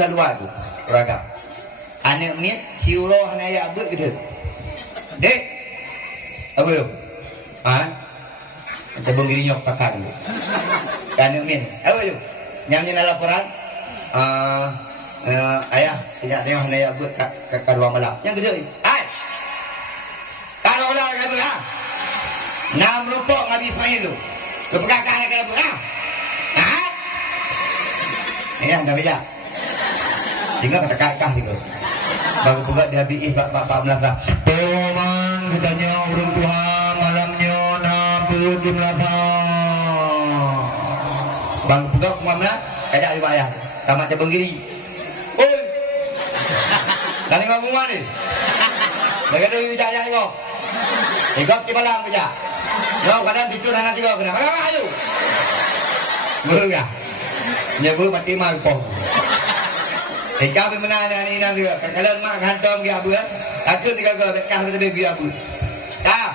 dah luar tu. Ragam. Anak ni hiroh naya abut gitu. Dek. Apa tu? Macam bengiri nyok pakai dulu. Anak ni. Apa tu? Nyamnya laporan. Ayah tidak tengok naya abut kat ruang malam. Yang kedua. Hai. Kalau lah kata ha. Nam rupok Nabi Ismail tu. Kau pegang kan nak abut ha? Ya, dah bijak. Tinggal kata kakak juga. Baru pegang dia habis bab melasa. Tuhan katanya orang tua malamnya nabi gimana? Bang pegang mana? Ada di bayar. Tamat cabang giri. Oi. Dah tengok rumah ni. Dah kata jaya kau. Ikut di malam kerja. Kau kadang tidur anak tiga kena. Mana ayo? Berga. Nyebu mati mangkok. Jika bimana ni nak juga. Kalau mak hantam dia apa? Aku tiga kau dekat tadi dia apa? Ah.